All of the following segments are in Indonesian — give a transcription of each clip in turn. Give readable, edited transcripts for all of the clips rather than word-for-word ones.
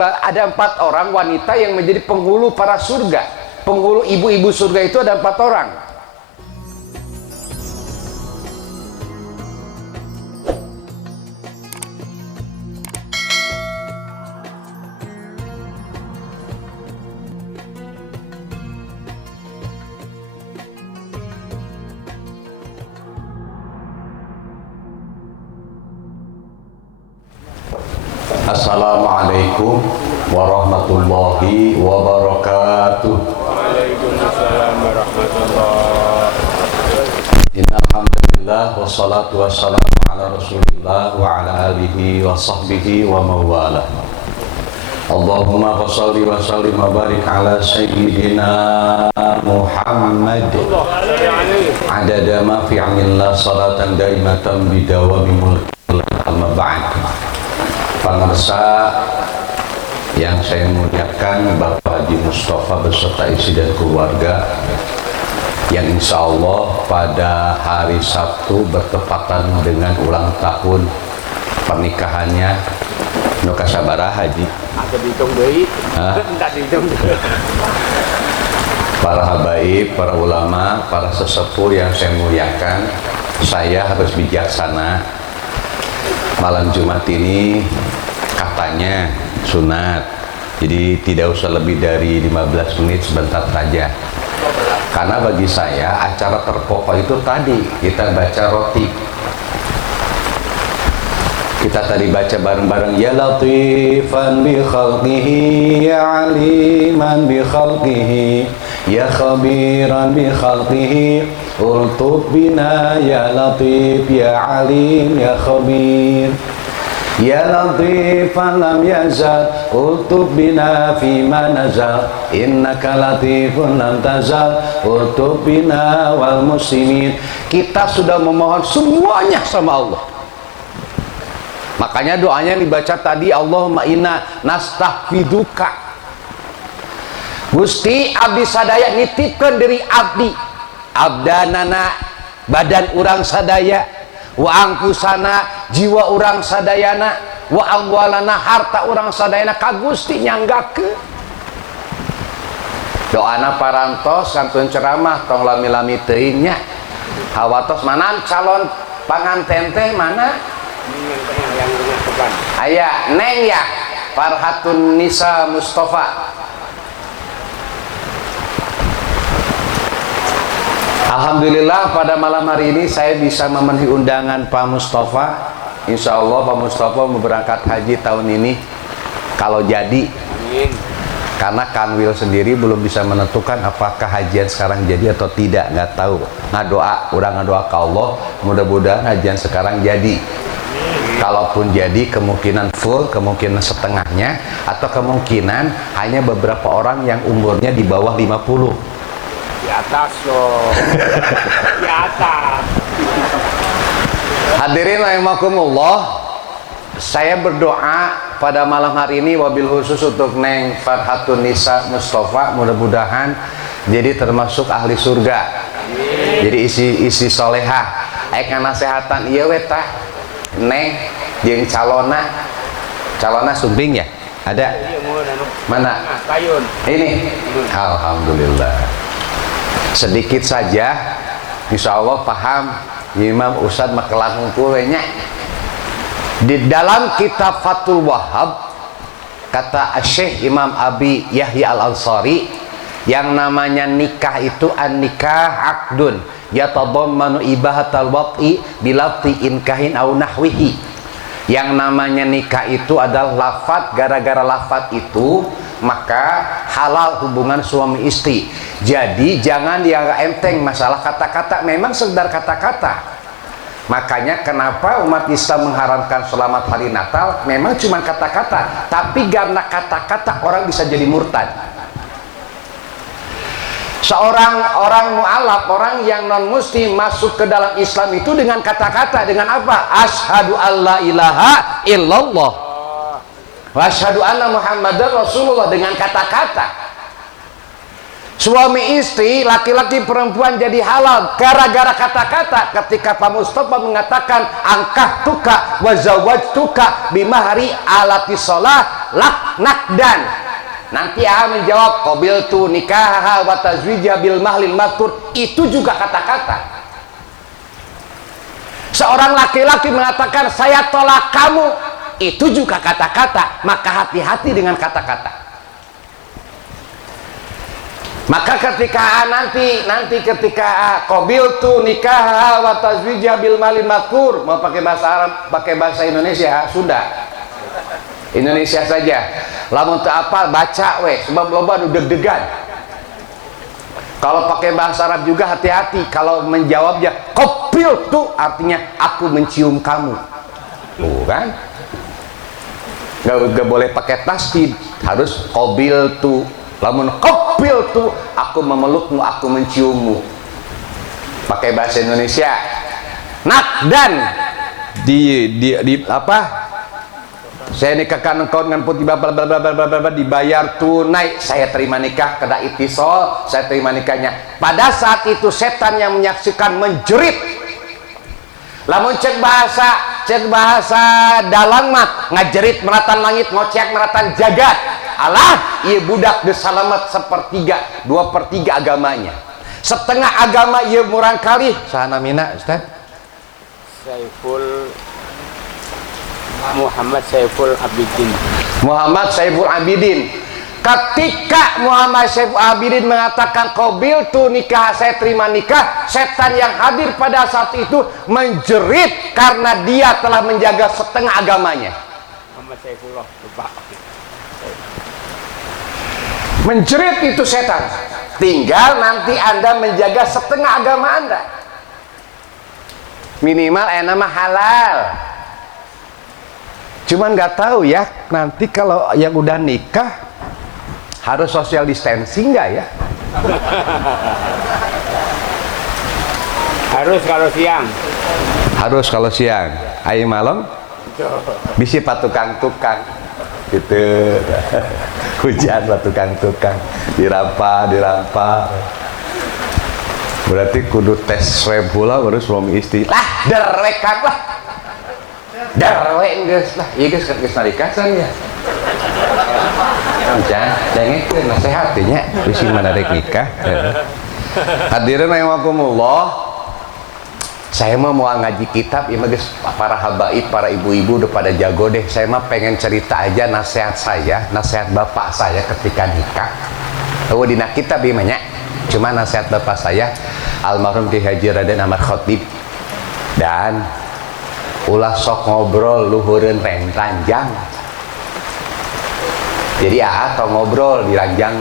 Ada 4 orang wanita yang menjadi penghulu para surga. Penghulu ibu-ibu surga itu ada 4 orang. Assalamualaikum warahmatullahi wabarakatuh. Waalaikumsalam warahmatullahi wabarakatuh. Innalhamdulillah wassalatu wassalamu ala rasulillah wa ala alihi wa sahbihi wa mawala. Allahumma salli wa sallim wa barik ala sayyidina Muhammad adada ma fi amillah salatan daimatan bidawami mulkil amma ba'd. Pemirsa yang saya muliakan, Bapak Haji Mustafa beserta istri dan keluarga yang insya Allah pada hari Sabtu bertepatan dengan ulang tahun pernikahannya. Nuka sabaraha Haji? Ada dihitung deui. Enggak dihitung deui. Para habaib, para ulama, para sesepuh yang saya muliakan, saya harus bijaksana. Malam Jumat ini katanya sunat, jadi tidak usah lebih dari 15 menit, sebentar saja. Karena bagi saya acara terpokok itu tadi kita baca roti. Kita tadi baca bareng-bareng, ya latifan bi khalqihi, ya aliman bi khalqihi, ya khabiran bi khalqihi, ultuf bina ya latif, ya alim, ya khabir. Ya latifan lam yazal, ultuf bina fima nazal, innaka latifun lam tazal, ultuf bina wal muslimin. Kita sudah memohon semuanya sama Allah. Makanya doanya yang dibaca tadi, Allahumma inna nastahfiduka. Gusti abdi sadaya nitipkan diri abdi, abdanana badan urang sadaya, wa angkusana jiwa urang sadayana, wa amwalana harta urang sadayana ka Gusti nyanggakeun. Doana parantos kantun ceramah tong lami-lami teuing nya. Hawatos mana calon panganten teh mana? Yang depan. Aya Neng ya, Farhatun Nisa Mustafa. Alhamdulillah pada malam hari ini saya bisa memenuhi undangan Pak Mustafa. Insya Allah Pak Mustafa mau berangkat haji tahun ini kalau jadi. Amin. Karena Kanwil sendiri belum bisa menentukan apakah hajian sekarang jadi atau tidak, nggak tahu. Ngadoa, udah ngadoa ke Allah, mudah-mudahan hajian sekarang jadi. Kalaupun jadi kemungkinan full, kemungkinan setengahnya, atau kemungkinan hanya beberapa orang yang umurnya di bawah 50. Di atas loh. Di atas. Hadirin rahimakumullah, saya berdoa pada malam hari ini wabil khusus untuk Neng Farhatun Nisa Mustafa, mudah-mudahan jadi termasuk ahli surga. Jadi isi solehah. Aika nasehatan iya wetah Neng jeung calona sumbing ya? Ada? Mana? Kayun. Ini. Alhamdulillah. Sedikit saja, insya Allah paham. Imam Ustadz makelang kulenya. Di dalam kitab Fathul Wahhab kata Syekh Imam Abi Yahya Al-Ansari, yang namanya nikah itu an-nikah aqdun yatadammanu ibahatal wat'i bilafzi inkahin au nahwihi. Yang namanya nikah itu adalah lafaz, gara-gara lafaz itu maka halal hubungan suami istri. Jadi jangan dianggap enteng masalah kata-kata, memang sekedar kata-kata. Makanya kenapa umat Islam mengharamkan selamat hari Natal, memang cuma kata-kata, tapi karena kata-kata orang bisa jadi murtad. Seorang orang mu'alaf, orang yang non muslim masuk ke dalam Islam itu dengan kata-kata, dengan apa? Asyhadu alla ilaha illallah wa asyhadu anna muhammadar rasulullah, dengan kata-kata. Suami istri, laki-laki perempuan jadi halal gara-gara kata-kata. Ketika Pak Mustafa mengatakan angkah tuka wa zawaj tuka bimahari alati sholat, nakdan. Nanti menjawab qabiltu nikahaha wa tazwijha bil mahlil madkur. Itu juga kata-kata. Seorang laki-laki mengatakan saya tolak kamu, itu juga kata-kata. Maka hati-hati dengan kata-kata. Maka ketika nanti ketika qabiltu nikahaha wa tazwijha bil mahlil madkur, mau pakai bahasa Arab, pakai bahasa Indonesia, Sunda. Indonesia saja. Lamun teu apal baca we, sebab loba nu deg-degan. Kalau pakai bahasa Arab juga hati-hati. Kalau menjawabnya qabiltu artinya aku mencium kamu. Kan? Gak boleh pakai tasdid, harus qabiltu. Lamun qabiltu aku memelukmu, aku menciummu. Pakai bahasa Indonesia. Nakdan di apa? Saya nikahkan engkau dengan putih dibayar tunai, saya terima nikah, kena itisol, saya terima nikahnya. Pada saat itu setan yang menyaksikan menjerit. Lamun cek bahasa dalang mah ngajerit meratan langit, ngocek meratan jagat. Alah, ieu budak geus salamet sepertiga, 2/3 agamanya. Setengah agama ieu murang kali. Saha namina, Ustaz? Muhammad Saiful Abidin. Muhammad Saiful Abidin. Ketika Muhammad Saiful Abidin mengatakan qabiltu nikah, saya terima nikah, setan yang hadir pada saat itu menjerit karena dia telah menjaga setengah agamanya. Muhammad Saifullah, lupa. Menjerit itu setan. Tinggal nanti Anda menjaga setengah agama Anda. Minimal nama halal. Cuman nggak tahu ya, nanti kalau yang udah nikah harus social distancing nggak ya? Harus kalau siang. Harus kalau siang. Ayo malam bisa patukang-tukang gitu. Hujan patukang-tukang dirampa. Berarti kudu tes swab pula baru suami istri. Lah derekan lah. Darwe geus lah, ieu geus narikasan ya. Jangan nasihat nya bisi menarik nikah. Hadirin rahimakumullah. Saya mau ngaji kitab, ieu geus para habaib, para ibu-ibu udah pada jago deh. Saya mah pengen cerita aja nasihat saya, nasihat bapak saya ketika nikah. Oh dina kitab ieu mah nya. Cuma nasihat bapak saya almarhum Ki Haji Raden Ahmad Khotib. Dan ulah sok ngobrol luhureun ranjang. Jadi atau ngobrol di ranjang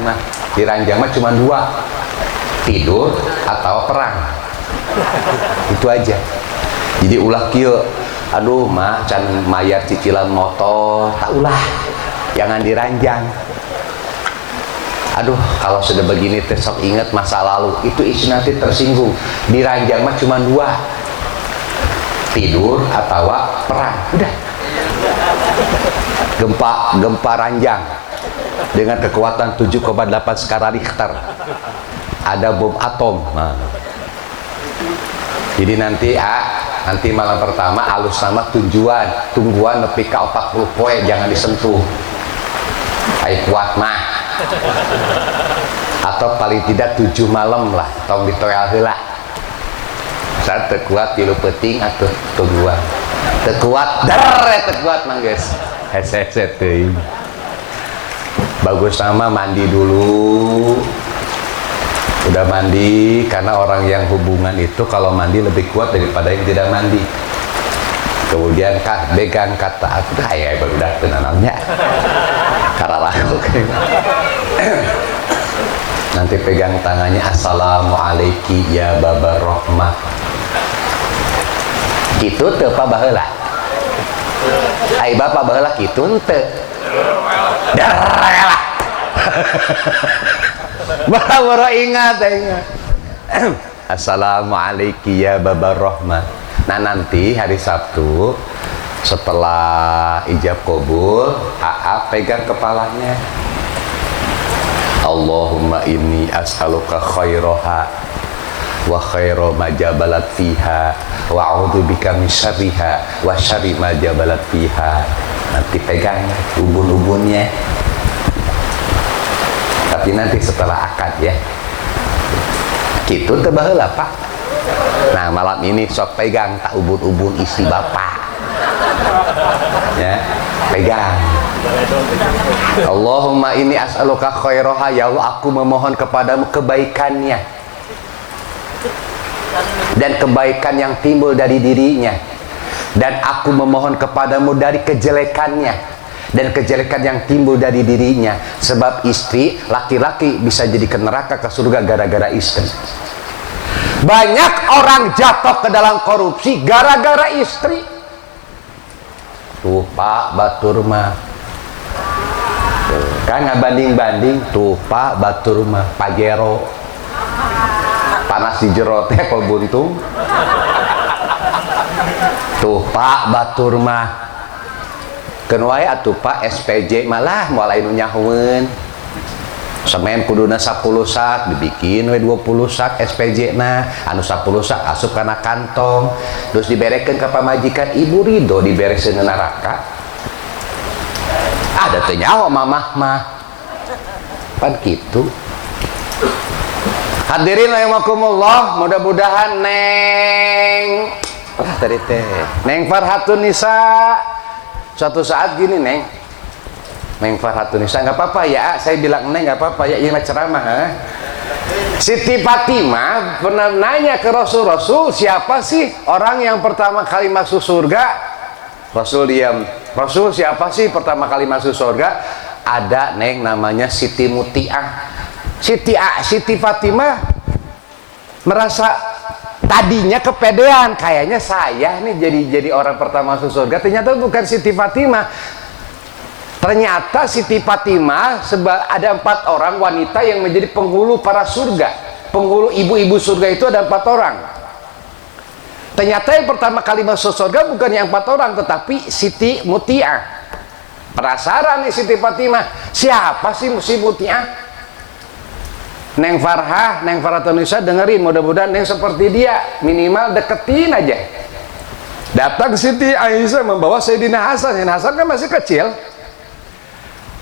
mah cuma 2, tidur atau perang. Itu aja. Jadi ulah kieu, aduh mah can mayar cicilan motor, tak ulah, jangan diranjang. Aduh kalau sudah begini sok ingat masa lalu, itu isi nanti tersinggung. Di ranjang mah cuma 2, tidur atau perang. Udah. Gempa ranjang dengan kekuatan 7,8 skala Richter. Ada bom atom. Nah. Jadi nanti malam pertama alus nama tungguan nepi ka 40 poe, jangan disentuh. Ai kuat mah. Atau paling tidak 7 malam lah, tong ditoel heula. Saat terkuat tilu peting atau tungguan terkuat terkuat mang guys heset teuing. Bagus sama mandi dulu. Udah mandi, karena orang yang hubungan itu kalau mandi lebih kuat daripada yang tidak mandi. Kemudian began kata ya udah tenanamnya karalah. Nanti pegang tangannya, assalamualaikum ya babar rahmah. Kitu teu pa baheula. Ai bapak baheula kitu teu. Darah. Boro-boro ingat. Assalamualaikum ya babar rahmah. Nah nanti hari Sabtu setelah ijab qabul, pegang kepalanya. Allahumma inni as'aluka khairaha wa khairu ma jabalat fiha wa a'udzubika min syarriha wa syarri ma jabalat fiha. nanti pegang ubun-ubunnya, tapi nanti setelah akad ya gitu tebaheula Pak. Nah malam ini sok pegang tak ubun-ubun istri bapak ya, pegang. Allahumma inni as'aluka khairaha, ya Allah aku memohon kepadamu kebaikannya dan kebaikan yang timbul dari dirinya, dan aku memohon kepadamu dari kejelekannya dan kejelekan yang timbul dari dirinya. Sebab istri laki-laki bisa jadi ke neraka ke surga gara-gara istri. Banyak orang jatuh ke dalam korupsi gara-gara istri. Tuh Pak Batur mah kan ngabanding-banding, tuh Pak Batur mah Pajero panas di jero teh kok buntung. Tuh Pak Batur mah keun wae atuh Pak SPJ malah mulai nu nyahoeun. Semen kuduna 10 sak dibikin we 20 sak SPJ na, anu 10 sak asup kana kantong terus diberekeun ka pamajikan Ibu Ridho dibereseun neraka. Ada teh nyawa mamah mah pan kitu. Hadirin rahimakumullah, mudah-mudahan Neng tadi teh Neng Farhatun Nisa suatu saat gini Neng Farhatun Nisa, nggak apa-apa ya, saya bilang Neng nggak apa-apa ya, ini ceramah ha? Siti Fatimah pernah nanya ke Rasul, siapa sih orang yang pertama kali masuk surga? Rasul diam. Rasul, siapa sih pertama kali masuk surga? Ada Neng namanya Siti Mutiah. Siti Fatimah merasa tadinya kepedean, kayaknya saya nih jadi orang pertama masuk surga. Ternyata bukan Siti Fatimah. Ternyata Siti Fatimah ada 4 orang wanita yang menjadi penghulu para surga. Penghulu ibu-ibu surga itu ada 4 orang. Ternyata yang pertama kali masuk surga bukan yang 4 orang, tetapi Siti Mutiah. Penasaran nih Siti Fatimah, siapa sih si Mutiah? Neng Farhatun Nisa dengerin, mudah-mudahan Neng seperti dia, minimal deketin aja. Datang Siti Aisyah membawa Sayyidina Hasan. Hasan kan masih kecil.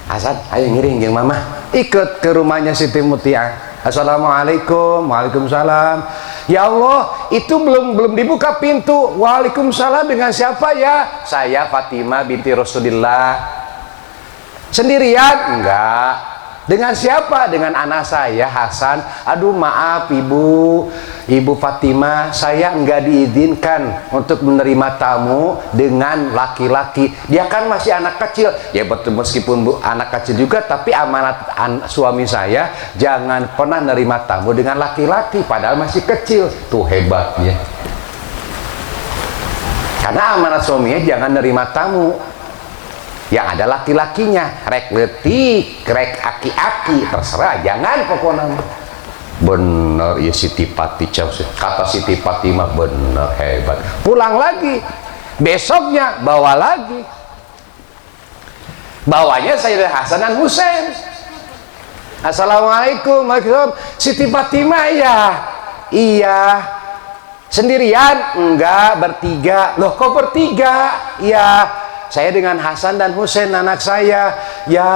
Hasan, ayo ngiring jeung mama. Ikut ke rumahnya Siti Mutiah. Assalamualaikum. Waalaikumsalam. Ya Allah, itu belum dibuka pintu. Waalaikumsalam, dengan siapa ya? Saya Fatimah binti Rasulillah. Sendirian? Enggak. Dengan siapa? Dengan anak saya Hasan. Aduh maaf Ibu Fatimah, saya enggak diizinkan untuk menerima tamu dengan laki-laki. Dia kan masih anak kecil. Ya betul, meskipun anak kecil juga, tapi amanat suami saya jangan pernah menerima tamu dengan laki-laki padahal masih kecil. Tuh hebatnya. Karena amanat suaminya jangan menerima tamu yang ada laki-lakinya, rek letik, rek aki-aki, terserah, jangan pokoknya. Bener ya Siti Fatimah, kata Siti Fatimah bener hebat. Pulang lagi, besoknya bawa lagi, bawanya Sayyidina Hasan dan Husain. Assalamualaikum. Waalaikumsalam. Siti Fatimah ya? Iya. Sendirian? Enggak, bertiga. Loh kok bertiga? Iya, saya dengan Hasan dan Husain anak saya. Ya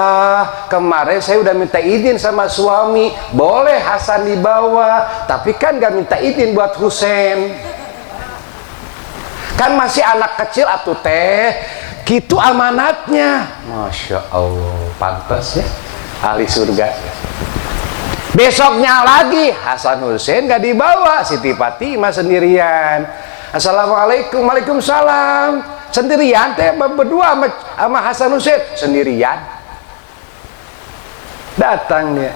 kemarin saya udah minta izin sama suami, boleh Hasan dibawa, tapi kan gak minta izin buat Husain, kan masih anak kecil atuh teh. Gitu amanatnya. Masya Allah, pantas ya ahli surga. Besoknya lagi Hasan Husain gak dibawa, Siti Fatimah sendirian. Assalamualaikum. Waalaikumsalam. Sendirian teh berdua sama Hasan Husain, sendirian. Datang dia.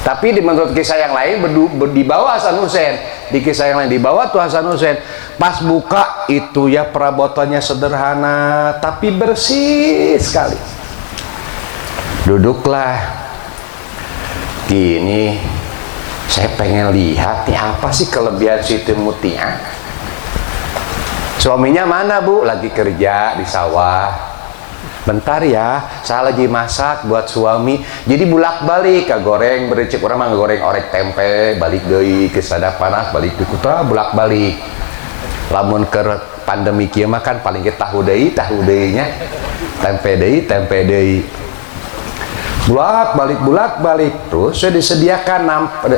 Tapi menurut kisah yang lain dibawa Hasan Husain. Di kisah yang lain dibawa tuh Hasan Husain. Pas buka itu ya perabotannya sederhana tapi bersih sekali. Duduklah. Gini, saya pengen lihat nih apa sih kelebihan Siti Mutiah. Suaminya mana Bu? Lagi kerja di sawah. Bentar ya, saya lagi masak buat suami. Jadi bulak-balik, goreng berecek orang mah goreng orek tempe, balik deui ke sada panas, balik di kuta bulak-balik. Lamun ke pandemi kieu mah kan paling kita tahu deui nya tempe deui bulak balik terus sudah disediakan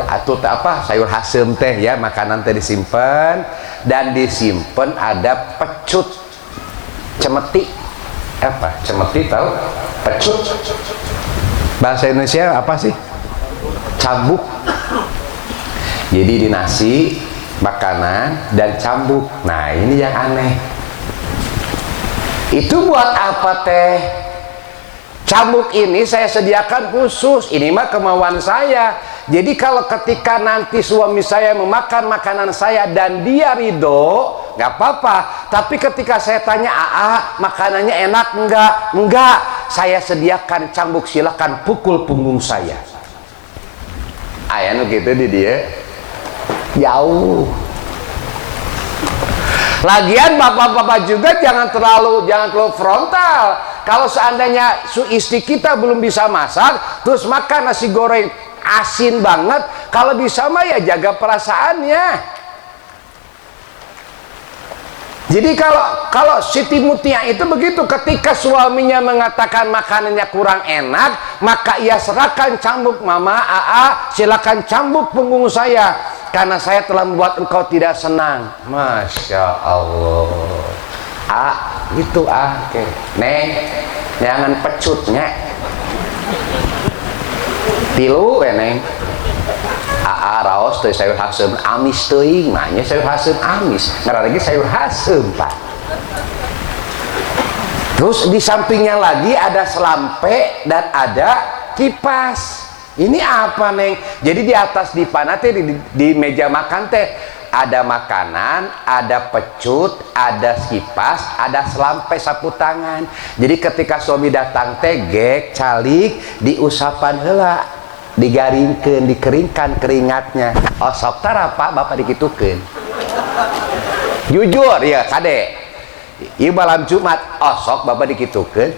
atuh apa sayur hasem teh ya, makanan teh disimpan dan disimpan ada pecut cemeti. Apa cemeti tahu? Pecut bahasa Indonesia apa sih? Cambuk. Jadi di nasi makanan dan cambuk. Nah ini yang aneh, itu buat apa teh? Cambuk ini saya sediakan khusus, ini mah kemauan saya. Jadi kalau ketika nanti suami saya memakan makanan saya dan dia ridho, nggak apa-apa. Tapi ketika saya tanya, makanannya enak enggak? Enggak, saya sediakan cambuk, silakan pukul punggung saya. Ayah gitu di dia jauh. Lagian bapak-bapak juga jangan terlalu frontal. Kalau seandainya istri kita belum bisa masak, terus makan nasi goreng asin banget, kalau bisa mah ya jaga perasaannya. Jadi kalau Siti Mutia itu begitu, ketika suaminya mengatakan makanannya kurang enak, maka ia serahkan cambuk, mama, silakan cambuk punggung saya, karena saya telah membuat engkau tidak senang. Masya Allah. Gitu oke. Neng, jangan pecutnya. Tilu neng. Raos teh sayur hasem amis teuing, nanya sayur hasem amis. Ngaran lagi sayur hasem, Pak. Terus di sampingnya lagi ada selampe dan ada kipas. Ini apa, Neng? Jadi di atas dipanah teh di meja makan teh ada makanan, ada pecut, ada kipas, ada selampe sapu tangan. Jadi ketika suami datang tegek, calik, diusapan heula, digaringkeun, dikeringkan keringatnya. Oh sok tara Pak, Bapak dikitukeun. Jujur ya, kade. Ieu malam Jumat, oh sok Bapak dikitukeun.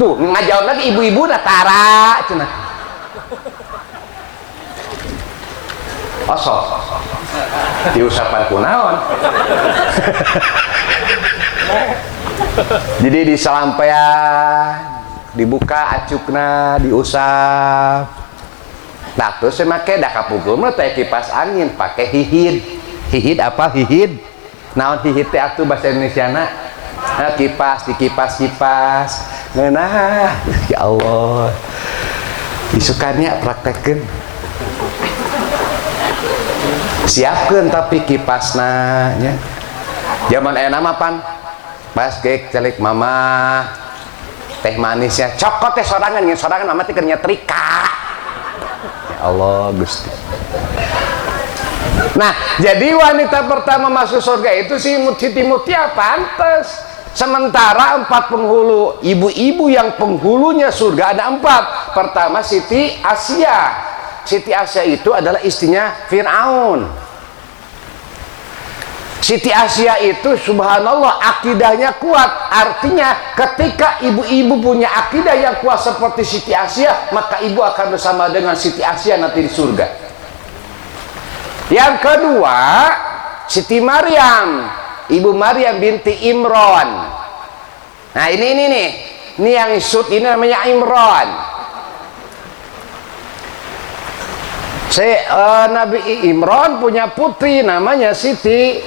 Tuh, ngajawab lagi ibu-ibu na tara cenah. Oh sok. Diusapan kunaon. Jadi di salampean dibuka acukna, diusap. Nah terus saya make da kapungkur mah teh kipas angin pakai hihid. Hihid apa hihid? Naon hihid teh atuh bahasa Indonesiana? Nah, kipas dikipas-kipas. Nah, ya Allah. Isukannya praktekeun. Siapkan tapi kipasna nya. Zaman enak mah pan pas gek celik mama teh manisnya cokot teh sorangan mama teh keur nyetrika. Ya Allah Gusti. Nah, jadi wanita pertama masuk surga itu si Siti Mutia pantes. Sementara 4 penghulu, ibu-ibu yang penghulunya surga ada 4. Pertama Siti Asia. Siti Asia itu adalah istrinya Fir'aun. Siti Asia itu subhanallah akidahnya kuat. Artinya ketika ibu-ibu punya akidah yang kuat seperti Siti Asia, maka ibu akan bersama dengan Siti Asia nanti di surga. Yang kedua Siti Maryam, Ibu Maryam binti Imran. Nah ini nih, ini yang isut ini namanya Imran. Nabi Imran punya putri namanya Siti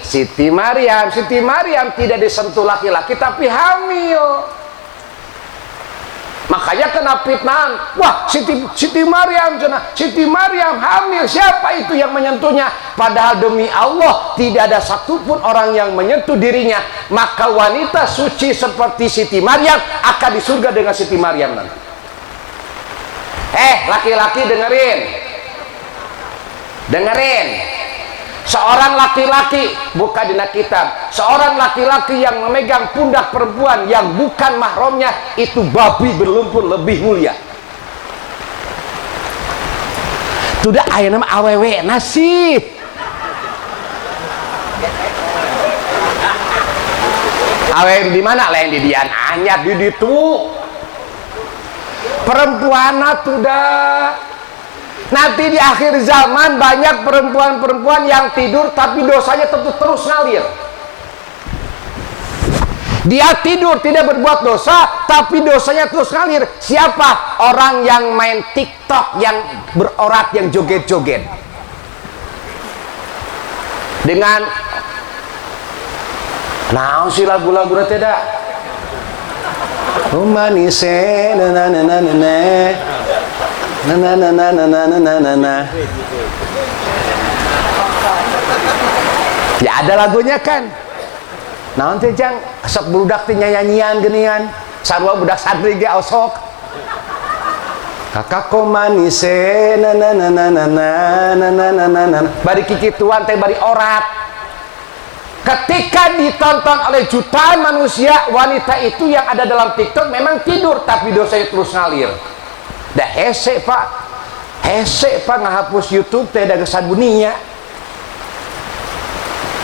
Maryam. Siti Maryam tidak disentuh laki-laki tapi hamil. Makanya kena fitnah. Wah, Siti Maryam hamil. Siapa itu yang menyentuhnya? Padahal demi Allah tidak ada satupun orang yang menyentuh dirinya. Maka wanita suci seperti Siti Maryam akan di surga dengan Siti Maryam nanti. Laki-laki dengerin, seorang laki-laki, buka di kitab, seorang laki-laki yang memegang pundak perempuan yang bukan mahramnya itu babi berlumpur lebih mulia. Sudah aya nama awewe nasi. Awewe di mana? Lain di dian anyar di ditu. Perempuan sudah. Nanti di akhir zaman banyak perempuan-perempuan yang tidur tapi dosanya terus ngalir. Dia tidur tidak berbuat dosa, tapi dosanya terus ngalir. Siapa? Orang yang main TikTok, yang berorat, yang joget-joget. Dengan naon sih lagu-lagu teh da? Humanise na na na na na na na na na na na na na. Ya ada lagunya kan. Naon teh jang sok budak teh nyanyian geuningan, sarua budak santri ge osok. Kakak komanise na na na na na na na na na na. Bari kikituan teh bari orat. Ketika ditonton oleh jutaan manusia, wanita itu yang ada dalam TikTok memang tidur, tapi dosanya terus ngalir. Dah hese pak, ngahapus YouTube teh dah geus dunia.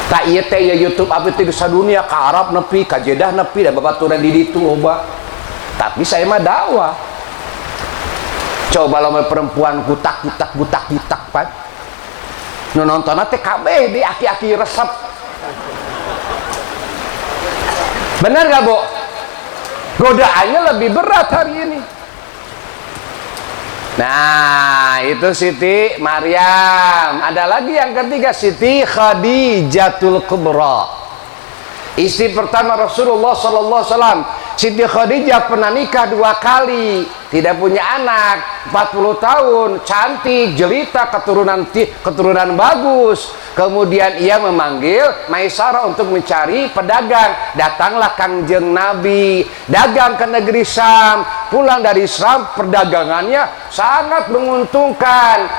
Tak iya teh ya YouTube apa teh geus dunia, ka Arab nepi, ka Jeddah nepi, da babaturan di ditu loba. Tapi saya mah dakwah. Coba lamun perempuan butak pak. Nu nontonna teh kabeh di aki-aki resep. Benar gak Bu? Godaannya lebih berat hari ini. Nah itu Siti Maryam. Ada lagi yang ketiga, Siti Khadijatul Kubra, istri pertama Rasulullah SAW. Siti Khadijah pernah nikah 2 kali, tidak punya anak, 40 tahun, cantik, jelita, keturunan bagus. Kemudian ia memanggil Maisarah untuk mencari pedagang. Datanglah Kangjeng Nabi, dagang ke negeri Syam. Pulang dari Syam, perdagangannya sangat menguntungkan.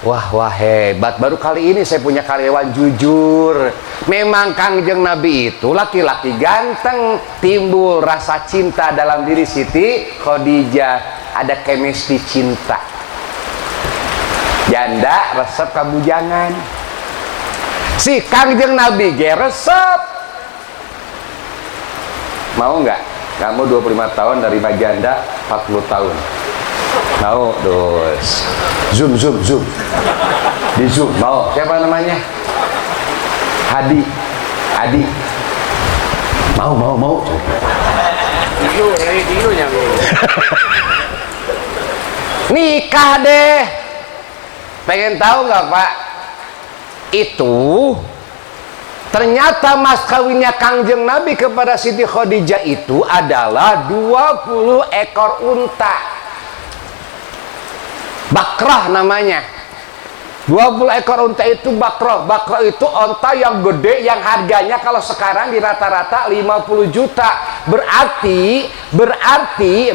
Wah hebat, baru kali ini saya punya karyawan jujur. Memang Kangjeng Nabi itu laki-laki ganteng. Timbul rasa cinta dalam diri Siti Khadijah. Ada chemistry cinta. Janda resep kabujangan. Si Kangjeng Nabi ge resep. Mau nggak? Kamu 25 tahun dari janda 40 tahun. Mau dos. Zoom. Di zoom. Mau. Siapa namanya? Adi. Mau. Nikah deh. Pengen tahu nggak Pak? Itu ternyata mas kawinnya Kangjeng Nabi kepada Siti Khadijah itu adalah 20 ekor unta. Bakrah namanya. 20 ekor unta itu bakrah. Bakrah itu unta yang gede, yang harganya kalau sekarang di rata-rata 50 juta. Berarti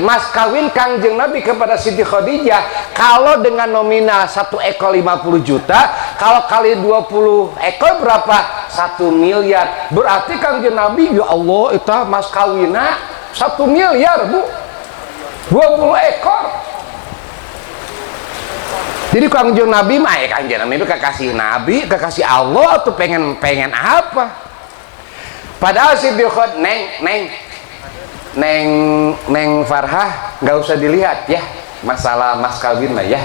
mas kawin Kangjeng Nabi kepada Siti Khadijah, kalau dengan nominal 1 ekor 50 juta, kalau kali 20 ekor berapa? 1 miliar. Berarti Kangjeng Nabi, ya Allah, itu mas kawinnya 1 miliar Bu. 20 ekor. Jadi Kangjeng Nabi mah Kangjeng Nabi itu kekasih Nabi, kekasih Allah tuh pengen apa? Padahal si Khadijah Neng Farhah nggak usah dilihat ya masalah mas kawin lah ya.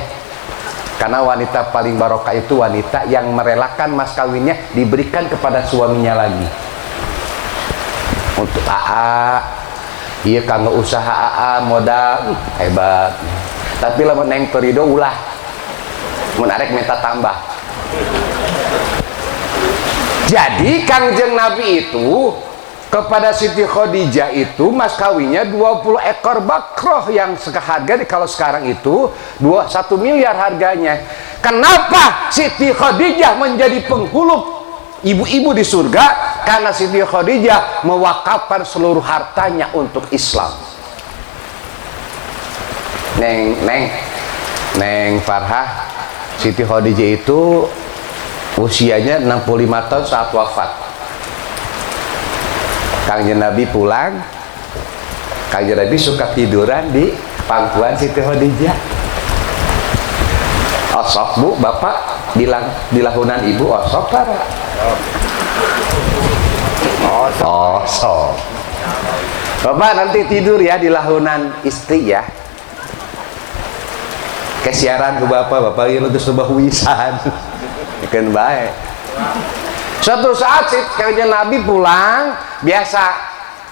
Karena wanita paling barokah itu wanita yang merelakan mas kawinnya diberikan kepada suaminya lagi. Untuk AA, iya kanggo usaha AA modal hebat. Tapi lamun Neng Perido ulah menarik minta tambah. Jadi Kangjeng Nabi itu kepada Siti Khadijah itu mas kawinnya 20 ekor bakrah yang seharga kalau sekarang itu 1 miliar harganya. Kenapa Siti Khadijah menjadi penghulu ibu-ibu di surga? Karena Siti Khadijah mewakafkan seluruh hartanya untuk Islam. Neng Farhah, Siti Khadijah itu usianya 65 tahun saat wafat. Kangjeng Nabi pulang, Kangjeng Nabi suka tiduran di pangkuan Siti Khadijah. Osok Bu, Bapak di lahunan Ibu osok para. Osok. Bapak nanti tidur ya di lahunan istri ya. Kesiaran ke Bapak ini terus coba wisan. Ikan baik. Suatu saat Kangjeng Nabi pulang, biasa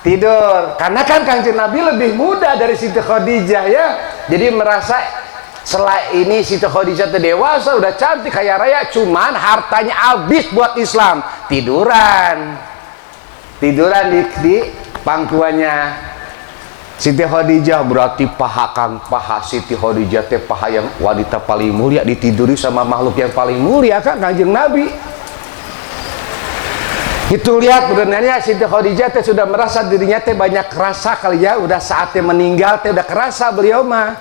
tidur. Karena kan Kanjeng Nabi lebih muda dari Siti Khadijah ya. Jadi merasa setelah ini Siti Khadijah teh dewasa, udah cantik kaya raya, cuman hartanya habis buat Islam. Tiduran di pangkuannya Siti Khadijah. Berarti paha Siti Khadijah teh paha yang wanita paling mulia, ditiduri sama makhluk yang paling mulia kan Kanjeng Nabi. Itu lihat sebenarnya Siti Khadijah teh sudah merasa dirinya teh banyak kerasa kali ya, udah saatnya meninggal teh udah kerasa beliau mah.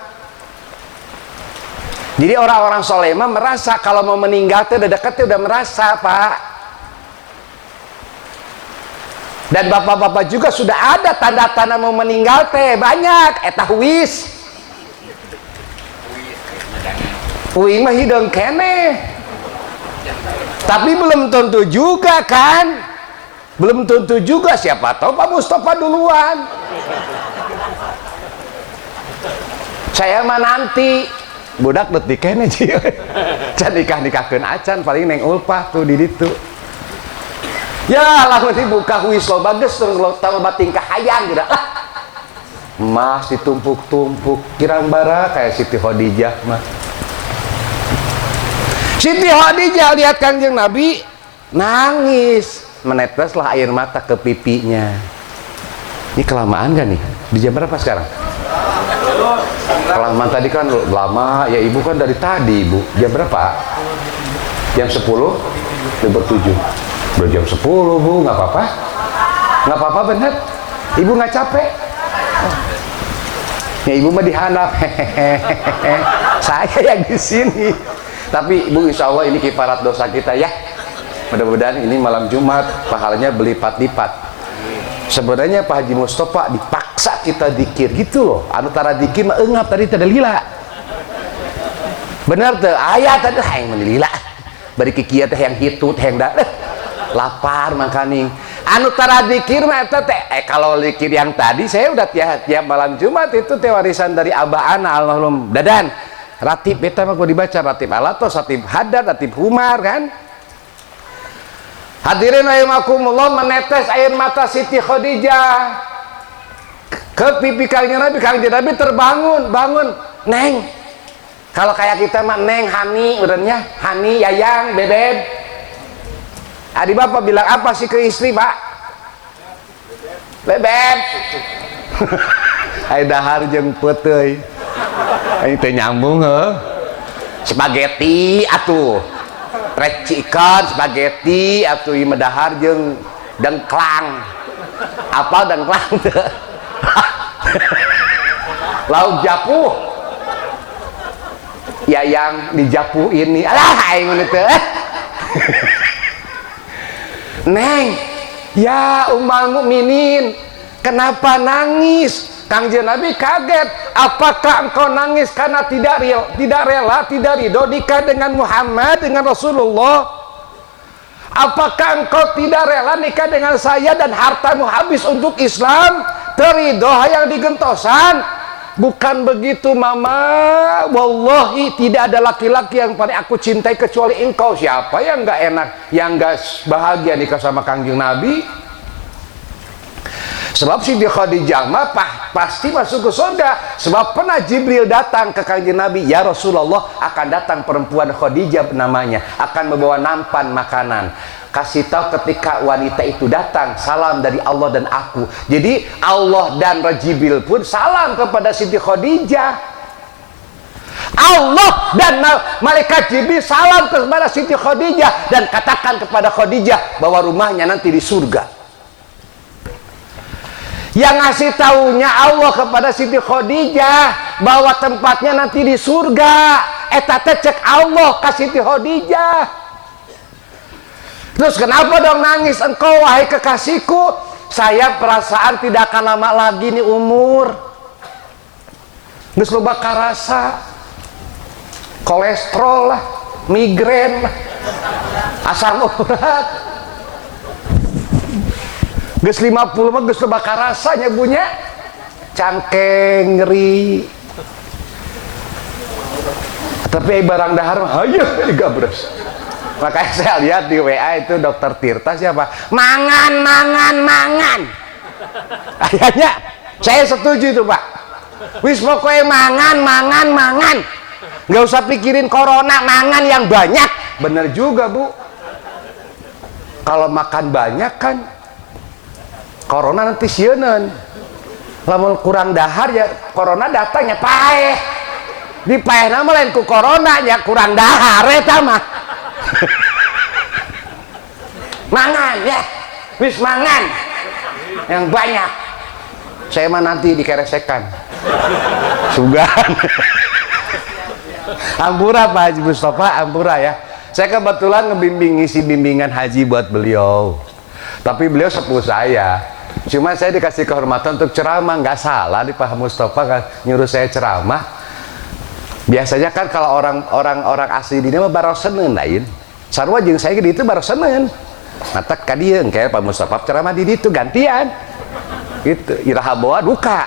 Jadi orang-orang soleh mah merasa kalau mau meninggal teh udah deket teh udah merasa, Pak. Dan bapak-bapak juga sudah ada tanda-tanda mau meninggal teh banyak, eta huis. Uing mah hidung kene. Tapi belum tentu juga kan? Belum tentu juga, siapa tahu Pak Mustafa duluan. Saya mah nanti budak detik kene cieu. Can nikah-nikahkeun acan paling neng ulpah tuh di ditu. Ya lah nanti buka huis lo bagus terus lo tahu tingkah hayang gitu. Emas ditumpuk-tumpuk kirang bara kayak Siti Khadijah mah. Siti Khadijah lihat Kanjeng Nabi nangis, meneteslah air mata ke pipinya. Ini kelamaan kan nih? Di jam berapa sekarang? Kelamaan tadi kan lama ya, ibu kan dari tadi ibu. Jam berapa? Jam 10 lebih 7. Udah jam 10 bu, nggak apa-apa? Nggak apa-apa bener? Ibu nggak capek? Ya ibu mah dihanap. Saya yang di sini. Tapi ibu insya Allah ini kifarat dosa kita ya. Mudah-mudahan ini malam Jumat pahalanya berlipat-lipat. Sebenarnya Pak Haji Mustafa dipaksa kita dikir gitu loh. Anu tara dikir mah engap tadi tadi lila. Bener tuh ayat tadi yang menilila. Bari kikieu teh yang hitut yang da. Lapar makaning. Anu tara dikir mah eta teh kalau dikir yang tadi saya udah tiap malam Jumat itu teh warisan dari Abah Ana almarhum Dadan. Ratib eta mah gua dibaca ratib Alatos, ratib Haddad, ratib Humar kan. Hadirin rahimakumullah, menetes air mata Siti Khadijah ke pipi Kanjeng Nabi. Kanjeng Nabi terbangun, bangun, Neng. Kalau kayak kita mah Neng, Hani, udarnya Hani, Yayang, Bebeb. Adi bapak bilang apa sih ke istri, Pak? Bebeb. Ai dahar jeung peuteuy. Ini teh nyambung heuh. Spaghetti atuh. Fried chicken, spaghetti, atau medahar jeung dengklang. Apa dengklang teh? Lauk japuh. Ya yang dijapuh ini. Alah aing teh. Neng, ya ummul mukminin, kenapa nangis? Kanjeng Nabi kaget. Apakah engkau nangis karena tidak rela, tidak ridho nikah dengan Muhammad, dengan Rasulullah? Apakah engkau tidak rela nikah dengan saya dan hartamu habis untuk Islam? Terido yang digentosan? Bukan begitu mama. Wallahi tidak ada laki-laki yang paling aku cintai kecuali engkau. Siapa yang gak enak, yang gak bahagia nikah sama Kanjeng Nabi? Sebab Siti Khadijah mah pasti masuk ke surga. Sebab pernah Jibril datang ke Kanjeng Nabi, ya Rasulullah, akan datang perempuan Khadijah namanya, akan membawa nampan makanan. Kasih tahu ketika wanita itu datang, salam dari Allah dan aku. Jadi Allah dan Jibril pun salam kepada Siti Khadijah. Allah dan malaikat Jibril salam kepada Siti Khadijah dan katakan kepada Khadijah bahwa rumahnya nanti di surga. Yang ngasih taunya Allah kepada Siti Khadijah bahwa tempatnya nanti di surga. Eta teh cek Allah ke Siti Khadijah. Terus kenapa dong nangis engkau wahai kekasihku? Saya perasaan tidak akan lama lagi nih umur. Geus loba karasa. Kolesterol lah, migrain lah, asam urat. Geus 50 mah geus bakar rasanya bunya cangkeng nyeri. Tapi barang dahar mah hayu digabres. Makanya saya lihat di WA itu Dokter Tirta siapa? Mangan. Ayahnya, saya setuju itu Pak. Wis pokoknya mangan. Nggak usah pikirin corona, mangan yang banyak. Bener juga Bu. Kalau makan banyak kan, corona nanti sieuneun. Lamun kurang dahar ya corona datangnya paeh. Di paeh nama lain ku corona ya kurang dahar eta mah. Mangan ya. Wis mangan yang banyak. Saya mah nanti dikeresekan. Sugan. Ampura Pak Haji Mustafa, ampura ya. Saya kebetulan ngebimbing ngisi bimbingan haji buat beliau. Tapi beliau sepuh saya. Cuma saya dikasih kehormatan untuk ceramah, nggak salah di Pak Mustafa kan nyuruh saya ceramah. Biasanya kan kalau orang asli di mah baru Senin lain. Sarua jeung saya di itu baru Senin. Matak ka dieu engke Pak Mustafa ceramah di ditu gantian. Gitu, iraha bawa duka.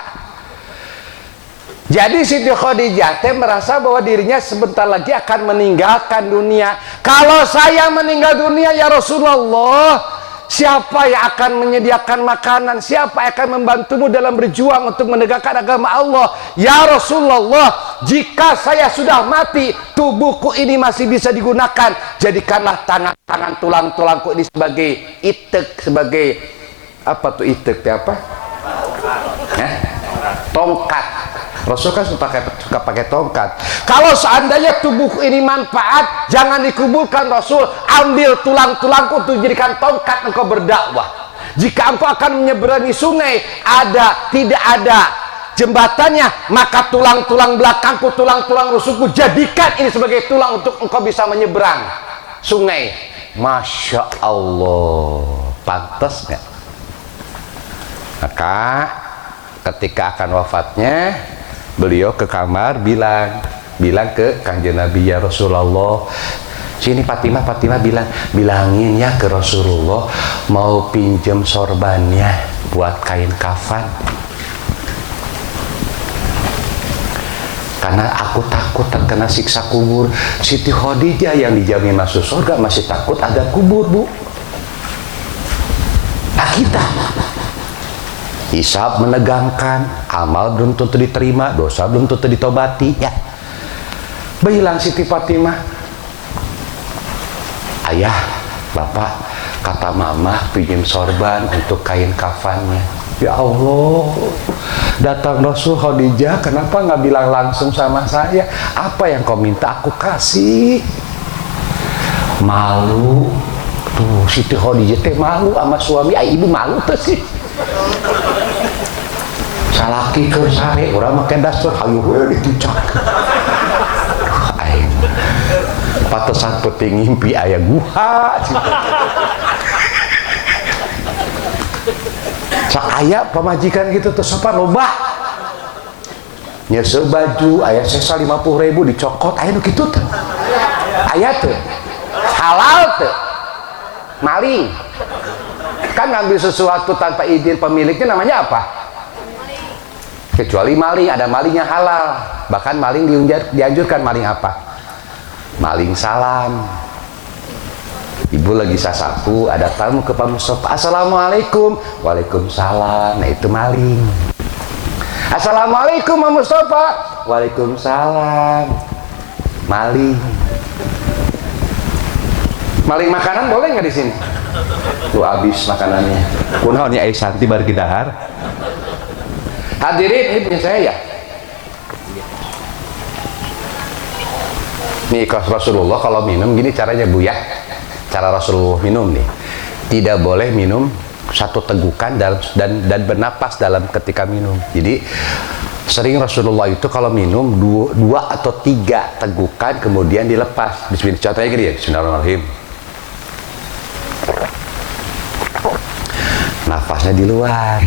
Jadi Siti Khadijah teh merasa bahwa dirinya sebentar lagi akan meninggalkan dunia. Kalau saya meninggal dunia ya Rasulullah, siapa yang akan menyediakan makanan? Siapa yang akan membantumu dalam berjuang untuk menegakkan agama Allah? Ya Rasulullah, jika saya sudah mati, tubuhku ini masih bisa digunakan. Jadikanlah tangan-tangan tulang-tulangku ini sebagai itek, sebagai apa tuh itek? Apa? Tongkat. Rasul kan suka pakai tongkat. Kalau seandainya tubuhku ini manfaat, jangan dikuburkan Rasul. Ambil tulang-tulangku untuk jadikan tongkat engkau berdakwah. Jika engkau akan menyeberangi sungai, tidak ada jembatannya, maka tulang-tulang belakangku, tulang-tulang rusukku, jadikan ini sebagai tulang untuk engkau bisa menyeberang sungai. Masya Allah, pantas nggak? Maka ketika akan wafatnya, beliau ke kamar bilang ke Kanjeng Nabi, ya Rasulullah, sini Fatimah bilangin ya ke Rasulullah mau pinjem sorbannya buat kain kafan, karena aku takut terkena siksa kubur. Siti Khadijah yang dijamin masuk surga masih takut ada kubur Bu. Nah kita hisab menegangkan, amal belum tentu diterima, dosa belum tentu ditobati ya. Bilang Siti Fatimah, ayah, bapak, kata mama pinjam sorban untuk kain kafannya. Ya Allah, datang Rasul Khadijah, kenapa nggak bilang langsung sama saya? Apa yang kau minta aku kasih? Malu tuh Siti Khadijah teh malu sama suami. Ay, ibu malu tuh sih. Salaki ke sare orang makan dasar hayu ditucak. Aing patesan peuting ngimpi aya guha. Sak aya pamajikan gitu teu sopan loba. Nya sebaju aya sesa 50.000 dicokot aya nu kitu teh. Aya teu. Halal teu. Maling. Kan ngambil sesuatu tanpa izin pemiliknya namanya apa? Kecuali maling, ada maling yang halal. Bahkan maling dianjurkan. Maling apa? Maling salam. Ibu lagi sasapu, ada tamu ke Pak Mustafa, assalamualaikum. Waalaikumsalam. Nah itu maling. Assalamualaikum Pak Mustafa. Waalaikumsalam. Maling. Maling makanan boleh nggak di sini? Tuh habis makanannya. Kunaon nya Aisanti bar kidahar. Hadirin, ini punya saya ya. Nih Rasulullah kalau minum gini caranya Bu ya. Cara Rasulullah minum nih. Tidak boleh minum satu tegukan dan bernapas dalam ketika minum. Jadi sering Rasulullah itu kalau minum dua atau tiga tegukan kemudian dilepas. Bismillah. Contohnya gini ya. Bismillahirrahmanirrahim. Nafasnya di luar.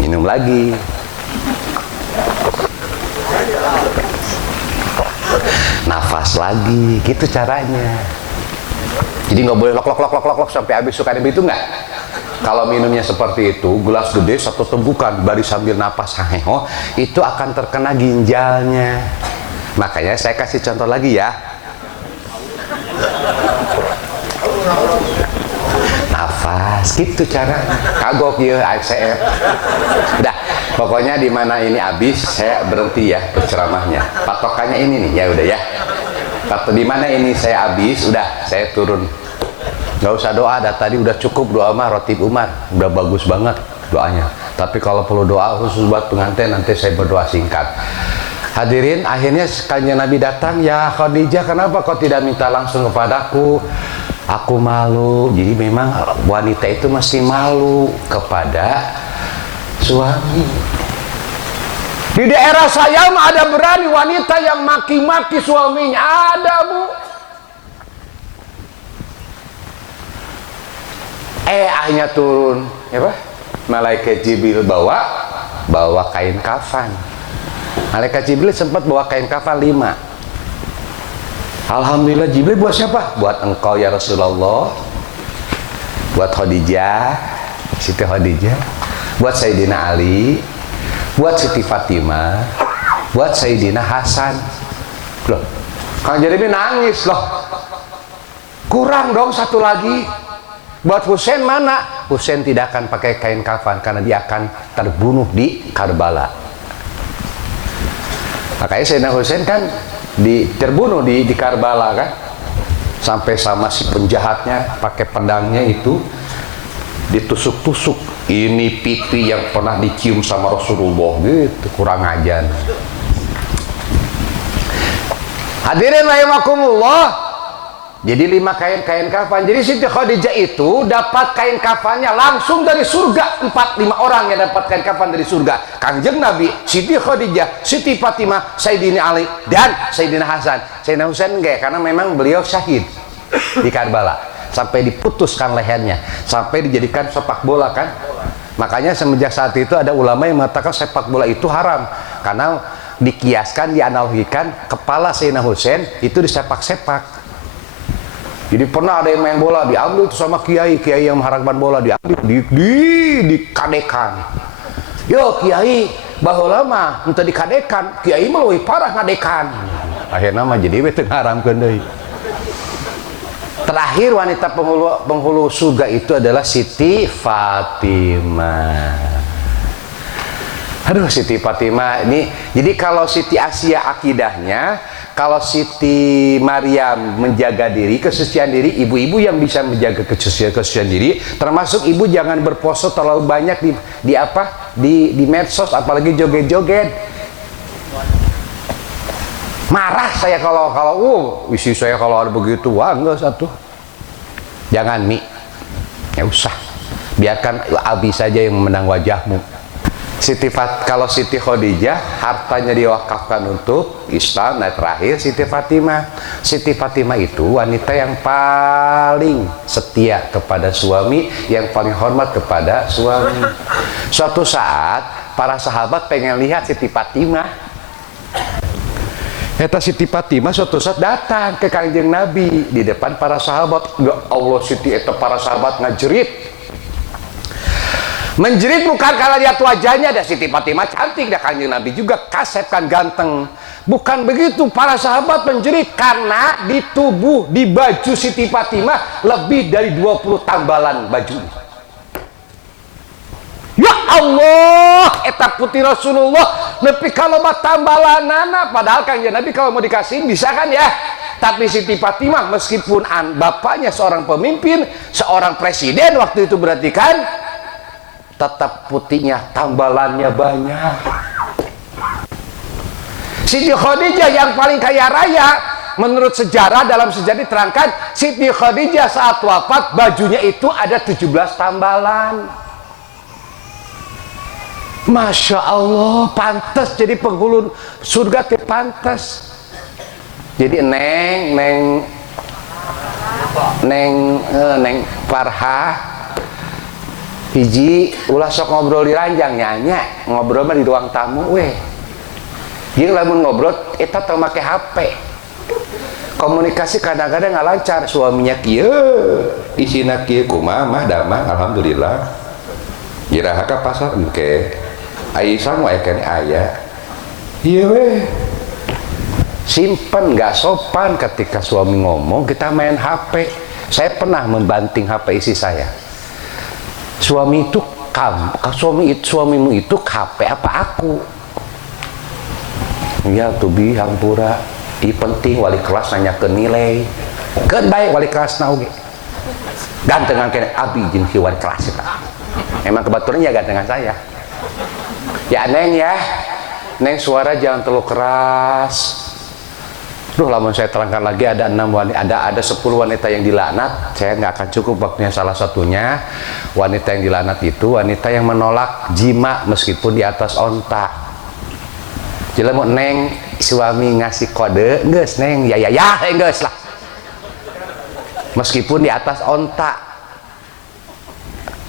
Minum lagi. Nafas lagi. Gitu caranya. Jadi nggak boleh lok sampai habis suka itu nggak. Kalau minumnya seperti itu, gelas gede satu tegukan bari sambil napas haheho, itu akan terkena ginjalnya. Makanya saya kasih contoh lagi ya. Nafas. jelas gitu cara kagok ya ACF. Udah, pokoknya di mana ini habis saya berhenti ya berceramahnya. Patokannya ini nih, ya udah ya. Di mana ini saya habis, udah saya turun. Nggak usah doa, tadi udah cukup doa mah Rotib Umar, udah bagus banget doanya. Tapi kalau perlu doa khusus buat pengantin, nanti saya berdoa singkat. Hadirin, akhirnya kanjeng Nabi datang, ya Khadijah, kenapa kau tidak minta langsung kepadaku? Aku malu. Jadi memang wanita itu mesti malu kepada suami. Di daerah saya mah ada berani wanita yang maki-maki suaminya, ada bu. Akhirnya turun, ya Pak? Malaikat Jibril bawa kain kafan. Malaikat Jibril sempat bawa kain kafan 5. Alhamdulillah, Jibril buat siapa? Buat engkau ya Rasulullah, buat Khadijah, Siti Khadijah, buat Sayyidina Ali, buat Siti Fatimah, buat Sayyidina Hasan. Loh, Kang Jeremy nangis loh. Kurang dong satu lagi. Buat Husain mana? Husain tidak akan pakai kain kafan karena dia akan terbunuh di Karbala. Makanya Sayyidina Husain kan terbunuh di Karbala kan, sampai sama si penjahatnya pakai pedangnya itu ditusuk-tusuk. Ini pipi yang pernah dicium sama Rasulullah gitu, kurang ajar. Hadirin rahimakumullah. Jadi 5 kain kafan. Jadi Siti Khadijah itu dapat kain kafannya langsung dari surga. 4-5 orang yang dapat kain kafan dari surga. Kanjeng Nabi, Siti Khadijah, Siti Fatimah, Sayyidina Ali, dan Sayyidina Hasan. Sayyidina Husain enggak, karena memang beliau syahid di Karbala. Sampai diputuskan lehernya, sampai dijadikan sepak bola kan. Makanya semenjak saat itu ada ulama yang mengatakan sepak bola itu haram. Karena dikiaskan, dianalogikan, kepala Sayyidina Husain itu disepak-sepak. Jadi pernah ada yang main bola, diambil itu sama kiai yang mengharapkan bola, diambil, dikadekan. Yo kiai, bahwa lama minta dikadekan, kiai mah lebih parah ngadekan. Akhirnya mah jadi we teu ngaharamkeun deui. Terakhir wanita penghulu surga itu adalah Siti Fatimah. Aduh, Siti Fatimah ini. Jadi kalau Siti Asia akidahnya, kalau Siti Maryam menjaga diri, kesucian diri, ibu-ibu yang bisa menjaga kesucian diri, termasuk ibu jangan berpose terlalu banyak di medsos, apalagi joget-joget. Marah saya kalau isi saya kalau ada begitu, wah enggak satu. Jangan Mi, ya usah. Biarkan Abi saja yang memandang wajahmu. Kalau Siti Khadijah hartanya diwakafkan untuk Islam. Nah terakhir Siti Fatimah. Siti Fatimah itu wanita yang paling setia kepada suami, yang paling hormat kepada suami. Suatu saat para sahabat pengen lihat Siti Fatimah. Eta Siti Fatimah suatu saat datang ke Kanjeng Nabi di depan para sahabat. Ya Allah, Siti eta para sahabat ngajerit. Menjerit bukan karena lihat wajahnya, ada Siti Fatimah cantik, dah Kanjeng Nabi juga kasep kan ganteng. Bukan begitu, para sahabat menjerit karena di tubuh, di baju Siti Fatimah lebih dari 20 tambalan baju. Ya Allah, eta putih Rasulullah nepi kalau mah tambalanana, padahal Kanjeng Nabi kalau mau dikasihin bisa kan ya. Tapi Siti Fatimah meskipun bapaknya seorang pemimpin, seorang presiden waktu itu berarti kan, tetap putihnya, tambalannya banyak. Siti Khadijah yang paling kaya raya, menurut sejarah, dalam sejarah diterangkan Siti Khadijah saat wafat bajunya itu ada 17 tambalan. Masya Allah, pantas jadi penghulu surga, pantas. Jadi neng Farha hiji ulah sok ngobrol di ranjang nyanyi, ngobrol mah di ruang tamu weh. Jeung lamun ngobrol eta teu make HP. Komunikasi kadang-kadang nggak lancar, suaminya kieu, isina kieu kumaha mah damang alhamdulillah. Jiraha ka pasar engke. Aisyah mah ekene aya. Ieu weh. Simpen, nggak sopan ketika suami ngomong kita main HP. Saya pernah membanting HP istri saya. suamimu itu KP apa aku? Ya tuh bihang pura. Ini penting wali kelas nanya ke nilai. Kan baik wali kelas nauge. Gantengan kena abi jeung si wali kelas eta. Emang kebetulan ya gantengan saya. Ya Neng ya. Neng suara jangan terlalu keras. Duh, lamun saya terangkan lagi ada 6 wanita, ada 10 wanita yang dilaknat. Saya nggak akan cukup waktunya. Salah satunya wanita yang dilaknat itu wanita yang menolak jima meskipun di atas onta. Jadi mau Neng suami ngasih kode, geus Neng ya geus lah. Meskipun di atas onta.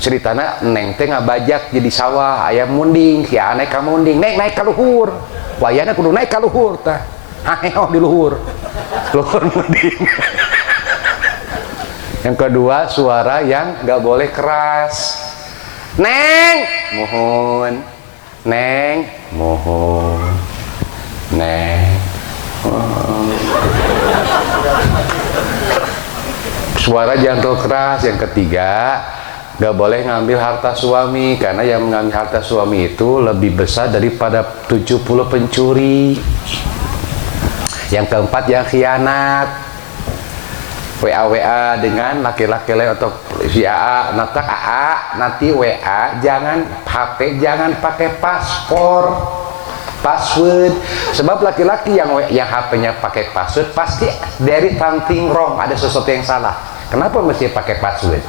Ceritana Neng teh ngabajak jadi sawah, aya munding, si naik ka munding, Neng naik ka luhur. Wayana kudu naik ka luhur tah. Haheho di luhur munding. Yang kedua, suara yang nggak boleh keras. Neng, mohon. Neng, mohon. Neng, mohon. Suara jangan terlalu keras. Yang ketiga, nggak boleh ngambil harta suami, karena yang mengambil harta suami itu lebih besar daripada 70 pencuri. Yang keempat, yang khianat. WA dengan laki-laki lain atau si AA, natak AA, nanti WA jangan HP, jangan pakai password. Sebab laki-laki yang HP-nya pakai password pasti dari something wrong, ada sesuatu yang salah. Kenapa mesti pakai password?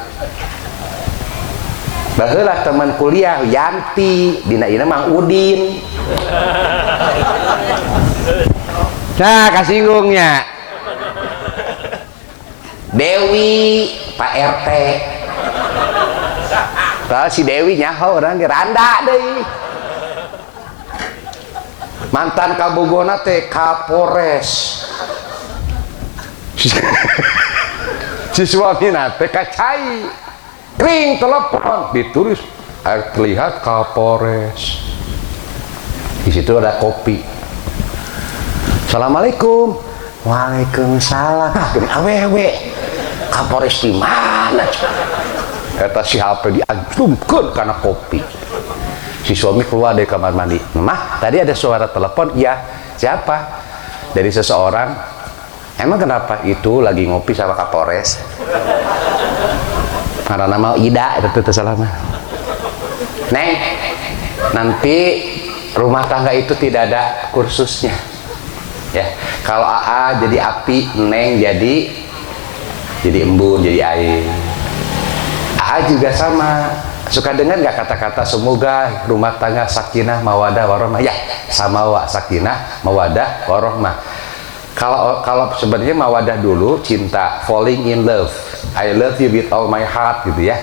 Baheula teman kuliah Yanti, dina ina Mang Udin. Nah, kasinggungnya Dewi, Pak RT. Tah si Dewi nyaho orang diranda deui. Mantan kabogona teh Kapolres. Si suami teh kacai. Kring telepon ditulis terlihat Kapolres. Di situ ada kopi. Assalamualaikum. Waalaikumsalam. Gini awewe. Kapolres di mana? Eta si HP diancumkeun karena kopi. Si suami keluar dari kamar mandi. Mah, tadi ada suara telepon. Iya. Siapa? Dari seseorang. Emang kenapa? Itu lagi ngopi sama Kapolres. Karena nama Ida itu terselama. Neng, nanti rumah tangga itu tidak ada kursusnya. Ya, kalau AA jadi api, Neng jadi embun, jadi air. AA juga sama. Suka dengar nggak kata-kata semoga rumah tangga sakinah mawadah warohmah? Ya, sama wa sakinah mawadah warohmah. Kalau sebenarnya mawadah dulu cinta, falling in love. I love you with all my heart gitu ya.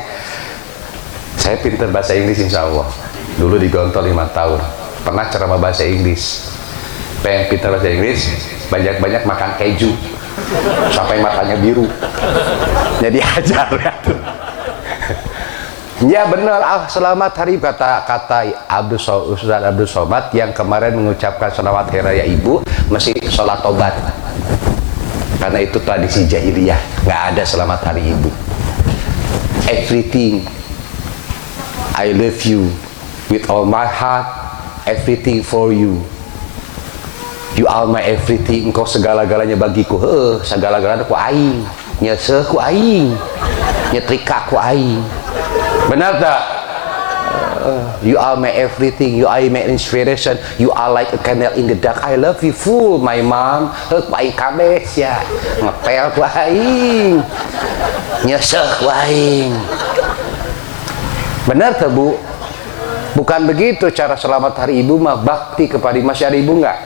Saya pintar bahasa Inggris insya Allah. Dulu di Gontor 5 tahun. Pernah ceramah bahasa Inggris. Pengen pintar bahasa Inggris, banyak-banyak makan keju sampai matanya biru. Jadi ajar ya. Ya benar, selamat hari kata Ustaz Abdul Somad yang kemarin mengucapkan selamat hari raya ibu mesti sholat tobat. Karena itu tradisi jahiliyah, nggak ada selamat hari ibu. Everything I love you with all my heart, everything for you. You are my everything, engkau segala-galanya bagiku. Segala-galanya ku aing, nyeseh ku aing, nyetrika ku aing. Benar tak? You are my everything, you are my inspiration, you are like a candle in the dark. I love you full, my mom. Ku aing kabeh ya, ngepel ku aing, nyeseh ku aing. Benar tak Bu? Bukan begitu cara selamat hari ibu mah, bakti kepada masih ada ibu nggak?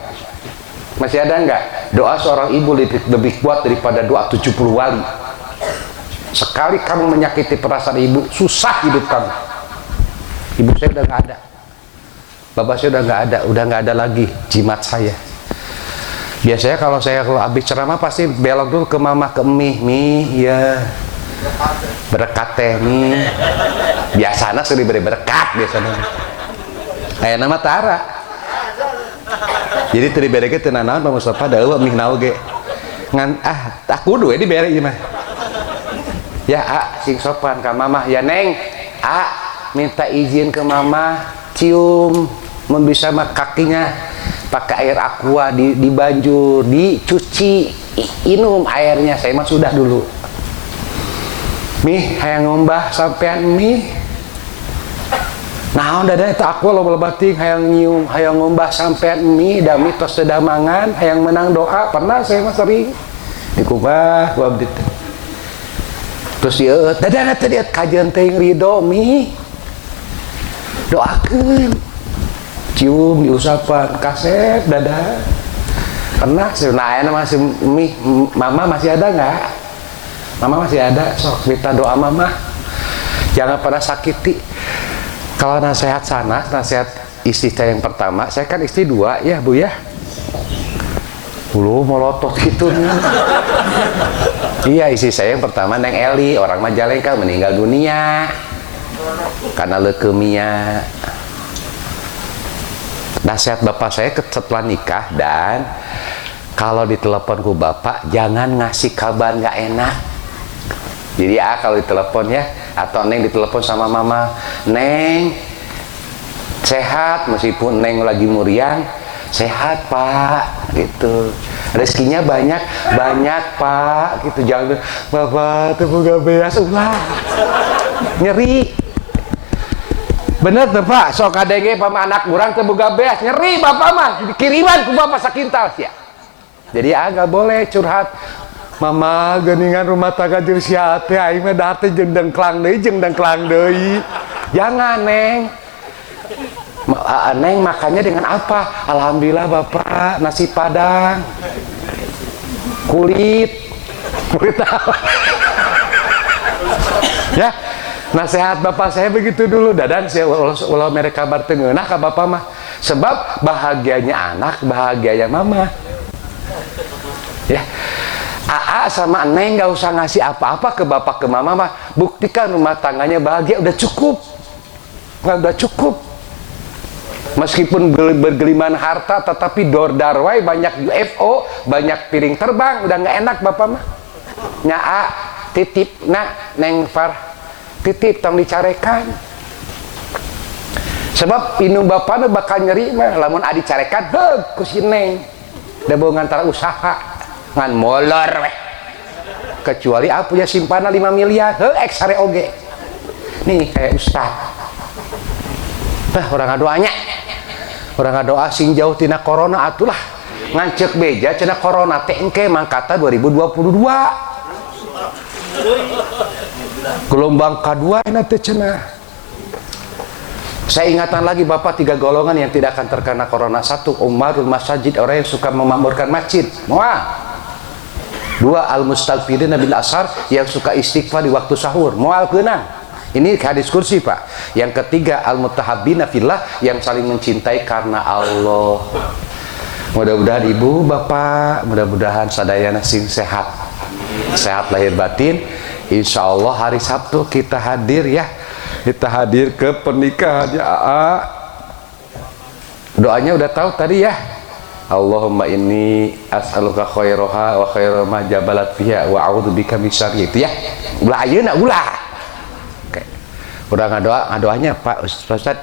Masih ada nggak? Doa seorang ibu lebih kuat daripada doa 70 wali. Sekali kamu menyakiti perasaan ibu, susah hidup kamu. Ibu saya udah nggak ada, bapak saya udah nggak ada lagi jimat saya. Biasanya kalau saya habis ceramah pasti belok dulu ke mama, ke mi ya berkat teh mi. Biasanya sering beri berkat biasanya. Kayak nama Tara. Jadi tadi bereke tenanawan Pak Mustafa daeuh mih naon ge. Ngan tak kudu di bere ieu mah. Ya sing sopan ka mamah ya Neng. minta izin ke mama, cium, bisa mah kakinya pakai air aqua, dibanjur, dicuci, minum airnya. Saya mah sudah dulu. Mi, hayang ngombah sampean mi. Nah, udah itu aku lo bating hayang nyium, hayang ngombah sampean mi, da mitos sedamangan, hayang menang doa. Pernah saya mah sering dikubah, gua abdi. Terus dia, dadana tadi kajian teuing ridho mi. Doakeun. Cium diusapan kaset dada. Pernah sebenarnya masih mi, mama masih ada nggak? Mama masih ada, sok minta doa mama. Jangan pernah sakiti. Kalau nasihat sana, nasihat istri saya yang pertama, saya kan istri dua ya bu ya. Dulu molotot gitu nih. Iya, istri saya yang pertama Neng Eli, orang Majalengka, meninggal dunia karena leukemia. Nasihat bapak saya setelah nikah, dan kalau ditelepon ku bapak jangan ngasih kabar nggak enak. Jadi kalau ditelepon ya, atau Neng ditelepon sama mama, Neng sehat, meskipun Neng lagi muriang, sehat pak, gitu. Rezekinya banyak pak, gitu. Jangan bapak terbuka beas ulah, nyeri. Bener tuh pak, sok kadenge pama anak kurang terbuka beas, nyeri bapak mah, kiriman ku bapak sakintal ya. Jadi agak boleh curhat. Mama geningan rumah tangga jeung sia teh aing mah da teh jeung dengklang deui. Jangan, Neng. Neng makannya dengan apa? Alhamdulillah Bapak, nasi padang. Kulit apa? Ya. Nasihat Bapak saya begitu dulu. Dadan saya ulah mere kabar teu ngeunah ka Bapak mah. Sebab bahagianya anak, bahagianya mama. Ya. Aa sama Neng gak usah ngasih apa-apa ke bapak ke mama mah, buktikan rumah tangganya bahagia, udah cukup. Udah cukup. Meskipun bergeliman harta, tetapi darway, banyak UFO, banyak piring terbang, udah nggak enak bapak mah. Nya A titip nak Neng Far, titip tong dicarekan. Sebab inung bapak bakal nyeri mah, lamun adi carekan, ku si Neng. Da bawa ngantara usaha. Ngan molor weh. Kecuali punya simpanan 5 miliar, eks sare oge. Nih kayak ustaz. Tah orang ngadoanya. Orang ngadoa sing jauh tina corona atulah. Ngancek beja cenah corona teh engke mangkata 2022. Gelombang kedua na teh cenah. Saya ingatan lagi Bapak 3 golongan yang tidak akan terkena corona. 1, umarul masajid, orang yang suka memakmurkan masjid. Moal. 2, al-mustalfidina bil asar, yang suka istighfar di waktu sahur. Moal keunang. Ini hadis kursi Pak. Yang ketiga, al-mutahabbina fillah, yang saling mencintai karena Allah. Mudah-mudahan Ibu, Bapak, mudah-mudahan sadayana sing sehat. Sehat lahir batin. Insya Allah hari Sabtu kita hadir ya. Kita hadir ke pernikahannya AA. Doanya udah tahu tadi ya. Allahumma inni as'aluka khairaha wa khaira ma jabalat fiha wa a'udzubika min syarri, itu ya. Ulah ayeuna ulah. Oke. Udah ngadoanya Pak Ustaz.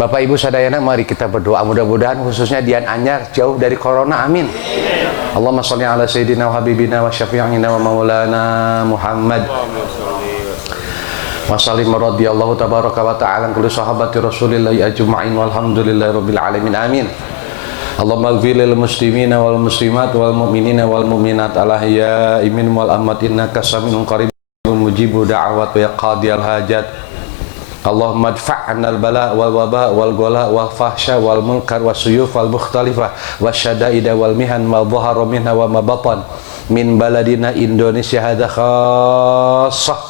Bapak Ibu sadayana mari kita berdoa, mudah-mudahan khususnya Dian Anyar jauh dari corona, amin. Allahumma sholli ala sayyidina wa habibina wa syafi'ina wa maulana Muhammad. Wa sallim radhiyallahu tabaraka wa ta'ala kulli sahabati Rasulillah ajma'in walhamdulillahi rabbil alamin, amin. Allahumma ighfir lil muslimina wal muslimat wal mu'minina wal mu'minat al ahya'i minhum wal amwat innaka sami'un qaribun mujibu da'awat wa qadiyal hajat. Allahumma adfa'na al bala wal waba wal ghala wal fahsya wal munkar was suyuf wal mukhtalifah wasyada'ida wal mihan ma dhahara minha wa ma batan min baladina Indonesia hadza khassah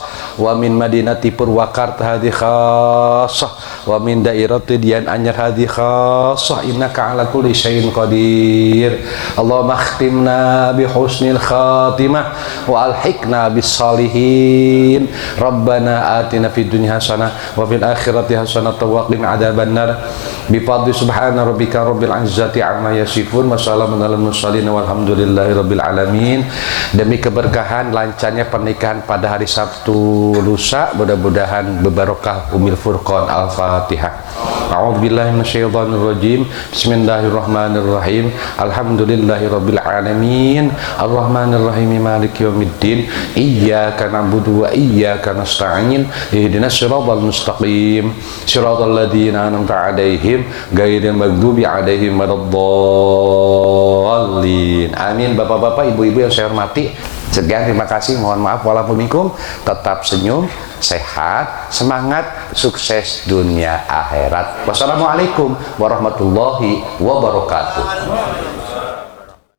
wa min madinati Purwakarta hadhi khassah wa min dairati Dian Anyar hadhi khassah innaka ala kulli syai'in qadir. Allahumma akhtimna bi husnil khatimah wa alhiqna bis salihin. Rabbana atina fid dunya hasanah wa fil akhirati hasanah wa qina adzabannar. Bifadli subhana rabbika rabbil izzati amma yasifun wa salamun alal mursalin walhamdulillahi rabbil alamin. Demi keberkahan lancarnya pernikahan pada hari Sabtu lusa, mudah-mudahan berbarokah umil furqan. Al-Fatihah. A'udzubillahi minasyaitonir rajim. Bismillahirrahmanirrahim. Alhamdulillahi rabbil alamin. Arrahmanir rahim maliki yaumiddin. Iyyaka na'budu wa iyyaka nasta'in. Ihdinas siratal mustaqim. Siratal ladzina an'amta 'alaihim ghairil maghdubi 'alaihim waladdallin. Amin. Bapak-bapak, ibu-ibu yang saya hormati, sekian, terima kasih, mohon maaf walaupun minkum. Tetap senyum, sehat, semangat, sukses dunia akhirat. Wassalamualaikum warahmatullahi wabarakatuh.